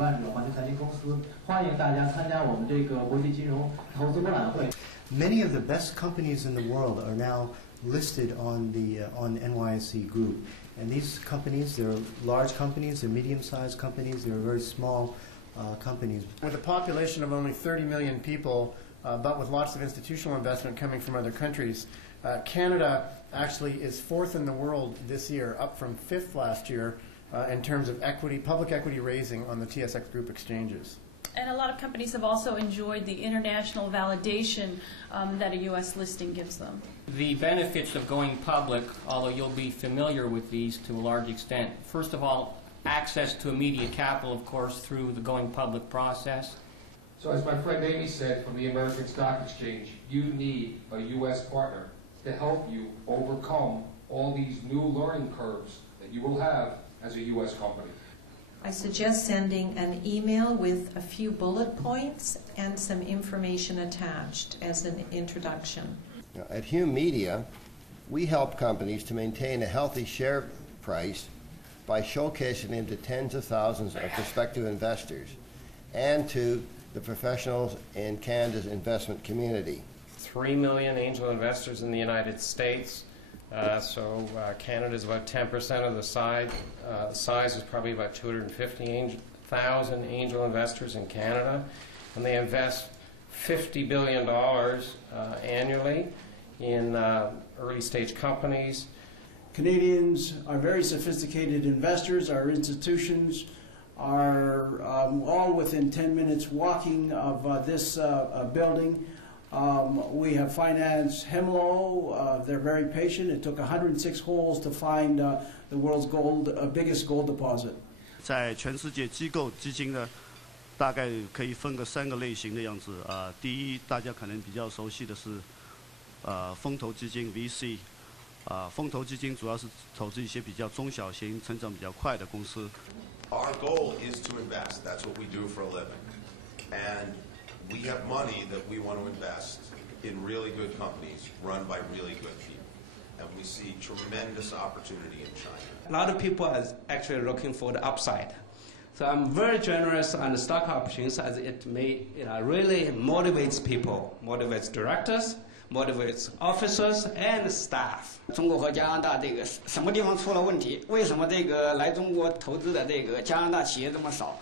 办的环球财经公司，欢迎大家参加我们这个国际金融投资博览会。Many of the best companies in the world are now listed on the NYSE group, and these companies, they're large companies, they're medium-sized companies, they're very small companies. With a population of only 30 million people, but with lots of institutional investment coming from other countries, Canada actually is 4th in the world this year, up from 5th last year in terms of equity, public equity raising on the TSX group exchanges. And a lot of companies have also enjoyed the international validation that a U.S. listing gives them. The benefits of going public, although you'll be familiar with these to a large extent, first of all, access to immediate capital, of course, through the going public process. So as my friend Amy said from the American Stock Exchange, you need a U.S. partner to help you overcome all these new learning curves that you will have as a U.S. company. I suggest sending an email with a few bullet points and some information attached as an introduction. At Hume Media, we help companies to maintain a healthy share price by showcasing them to tens of thousands of prospective investors and to the professionals in Canada's investment community. 3 million angel investors in the United States. Canada is about 10% of the size. The size is probably about 250,000 angel investors in Canada, and they invest $50 billion annually in early-stage companies. Canadians are very sophisticated investors. Our institutions are all within 10 minutes walking of this building. We have financed Hemlo. They're very patient. It took 106 holes to find the world's biggest gold deposit. 在全世界机构基金呢，大概可以分个3个类型的样子。第一，大家可能比较熟悉的是风投基金 VC。风投基金主要是投资一些比较中小型、成长比较快的公司。Our goal is to invest. That's what we do for a living, and we have money that we want to invest in really good companies run by really good people, and we see tremendous opportunity in China. A lot of people are actually looking for the upside. So I'm very generous on the stock options as it really motivates people, motivates directors, motivates officers and staff. 中国和加拿大这个什么地方出了问题？为什么这个来中国投资的这个加拿大企业这么少？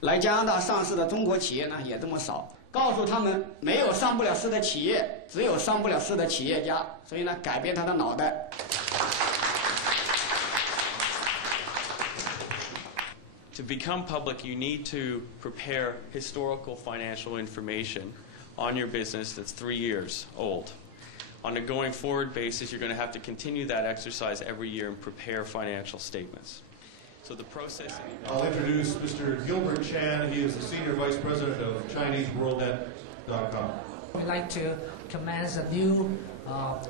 来加拿大上市的中国企业呢也这么少？告诉他们，没有上不了市的企业，只有上不了市的企业家。所以呢，改变他的脑袋。To become public, you need to prepare historical financial information on your business that's 3 years old. On a going forward basis, you're going to have to continue that exercise every year and prepare financial statements. So the process... I'll introduce Mr. Gilbert Chan. He is the Senior Vice President of ChineseWorldNet.com. We'd like to commence a new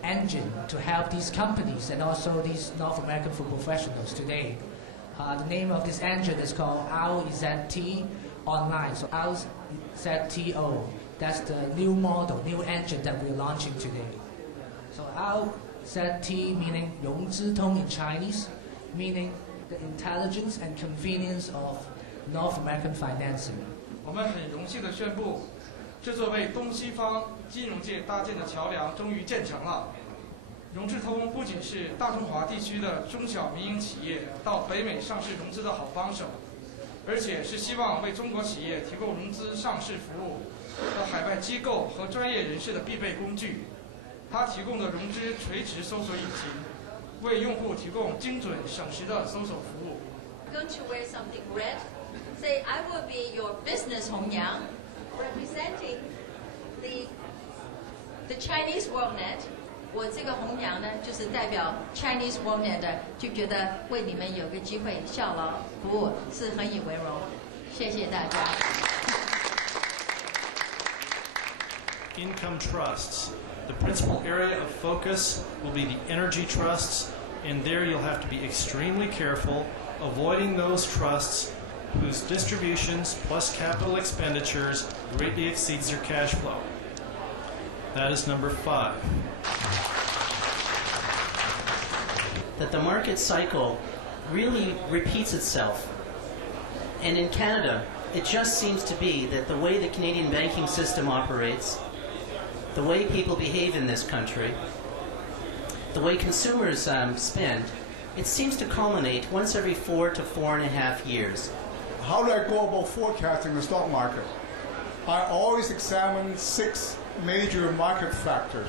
engine to help these companies and also these North American food professionals today. The name of this engine is called RZT Online. So RZTO. That's the new model, new engine that we're launching today. So RZT meaning 融资通 in Chinese, meaning the intelligence and convenience of North American financing. 我们很荣幸地宣布，这座为东西方金融界搭建的桥梁终于建成了。融智通不仅是大中华地区的中小民营企业到北美上市融资的好帮手，而且是希望为中国企业提供融资上市服务的海外机构和专业人士的必备工具。它提供的融资垂直搜索引擎，为用户提供精准省时的搜索服务。Going to wear something red. Say, I will be your business Hong Yang, representing the Chinese WorldNet. 我这个红娘呢，就是代表 Chinese WorldNet 的，就觉得为你们有个机会效劳服务是很以为荣。谢谢大家。Income trusts. The principal area of focus will be the energy trusts, and there you'll have to be extremely careful, avoiding those trusts whose distributions plus capital expenditures greatly exceeds their cash flow. That is number 5. That the market cycle really repeats itself. And in Canada, it just seems to be that the way the Canadian banking system operates, the way people behave in this country, the way consumers spend, it seems to culminate once every 4 to 4.5 years. How do I go about forecasting the stock market? I always examine 6 major market factors,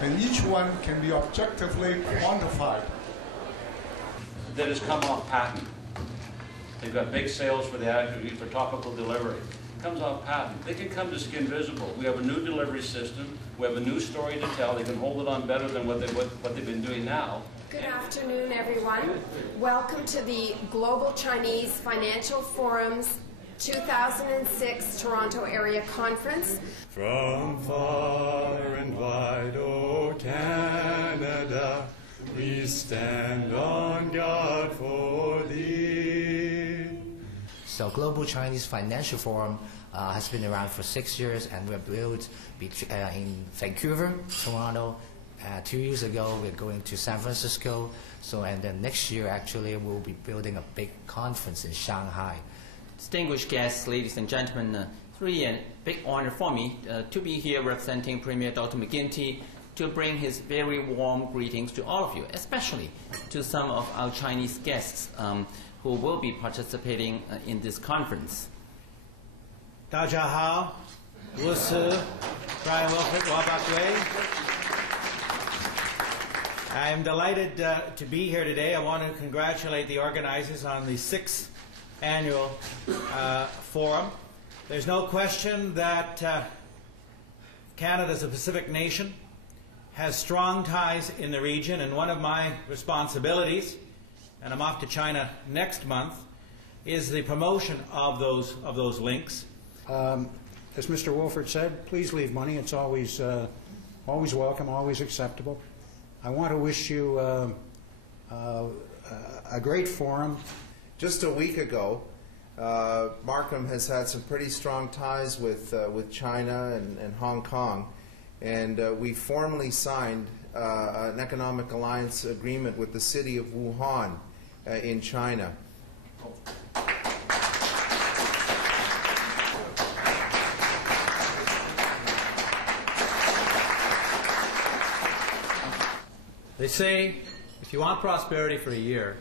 and each one can be objectively quantified. That has come off patent. They've got big sales for the attribute for topical delivery. It comes off patent. They can come to Skin Visible. We have a new delivery system. We have a new story to tell. They can hold it on better than what they've been doing now. Good afternoon, everyone. Welcome to the Global Chinese Financial Forum's 2006 Toronto Area Conference. From far and wide, oh Canada, we stand on guard for thee. So Global Chinese Financial Forum has been around for 6 years, and we're built in Vancouver, Toronto. 2 years ago, we're going to San Francisco. And then next year, actually, we'll be building a big conference in Shanghai. Distinguished guests, ladies and gentlemen, it's really a big honor for me to be here representing Premier Dr. McGuinty to bring his very warm greetings to all of you, especially to some of our Chinese guests who will be participating in this conference. 大家好，我是 Brian Wilfred Wabakwe. I am delighted to be here today. I want to congratulate the organizers on the 6th annual forum. There's no question that Canada is a Pacific nation, has strong ties in the region, and one of my responsibilities, and I'm off to China next month, is the promotion of those links. As Mr. Wilford said, please leave money. It's always welcome, always acceptable. I want to wish you a great forum. Just a week ago, Markham has had some pretty strong ties with China and Hong Kong, and we formally signed an economic alliance agreement with the city of Wuhan in China. They say if you want prosperity for a year,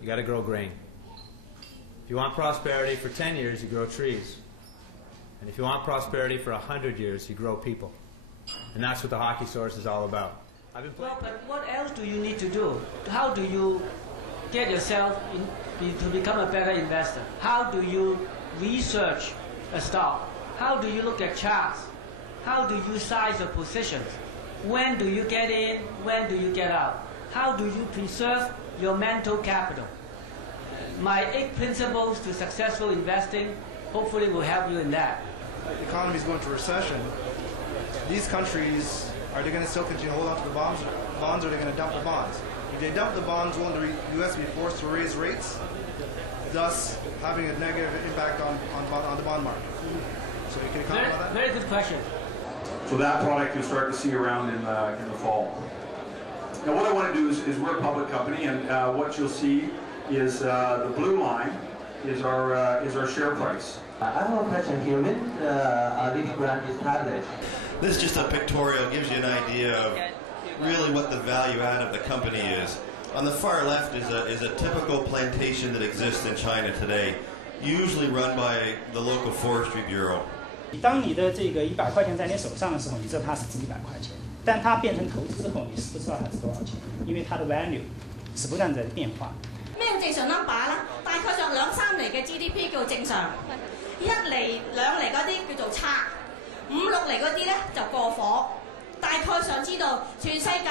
you got to grow grain. If you want prosperity for 10 years, you grow trees. And if you want prosperity for 100 years, you grow people. And that's what the Hockey Source is all about. Well, but what else do you need to do? How do you get yourself to become a better investor? How do you research a stock? How do you look at charts? How do you size your positions? When do you get in? When do you get out? How do you preserve your mental capital? My 8 principles to successful investing hopefully will help you in that. The economy is going to recession. These countries, are they going to still continue to hold on to the bonds, or are they going to dump the bonds? If they dump the bonds, won't the U.S. be forced to raise rates, thus having a negative impact on the bond market? So you can comment on that? Very good question. So that product you'll start to see around in the fall. Now what I want to do is we're a public company, and what you'll see is the blue line is our share price. I have a question here. When this grant is established? This is just a pictorial, gives you an idea of really what the value add of the company is. On the far left is a typical plantation that exists in China today, usually run by the local forestry bureau. 当你的这个100块钱在你手上的时候，你知道它是值100块钱，但它变成投資之後，你是不知道它值多少錢，因為它的 value 是不斷在變化。咩正常 number 啦？大概上2、3厘嘅 GDP 叫正常，1厘、2厘嗰啲叫做差，5、6厘嗰啲咧就過火。大概上知道全世界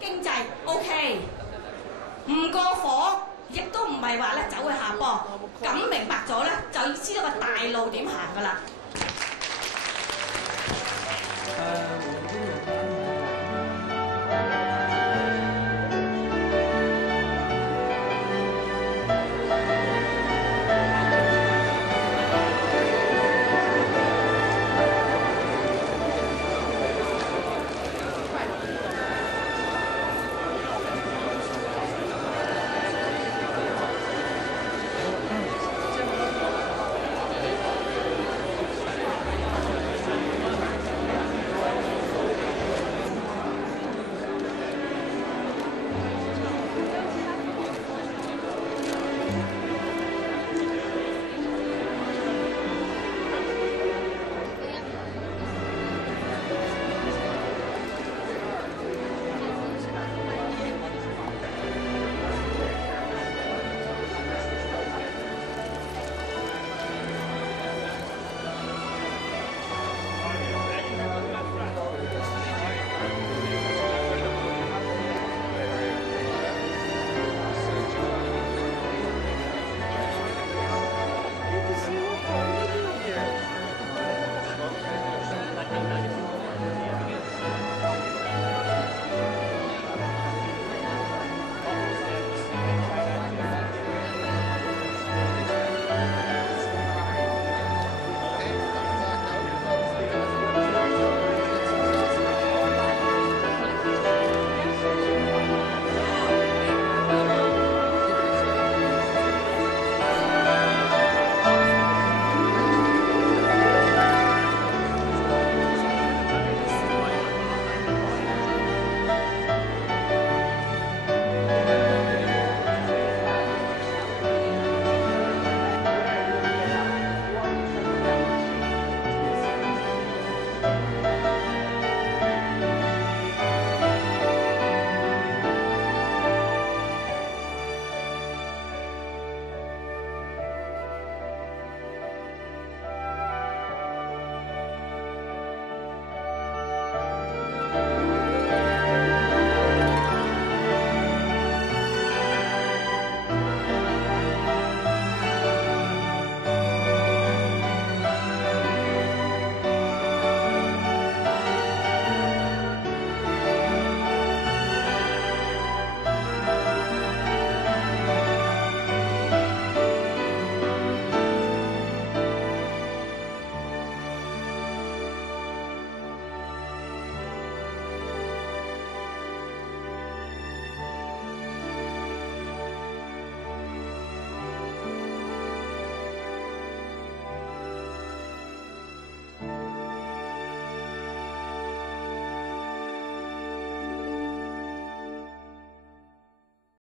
經濟 OK， 唔過火，亦都唔係話咧走去下坡。咁明白咗咧，就知道個大路點行㗎啦。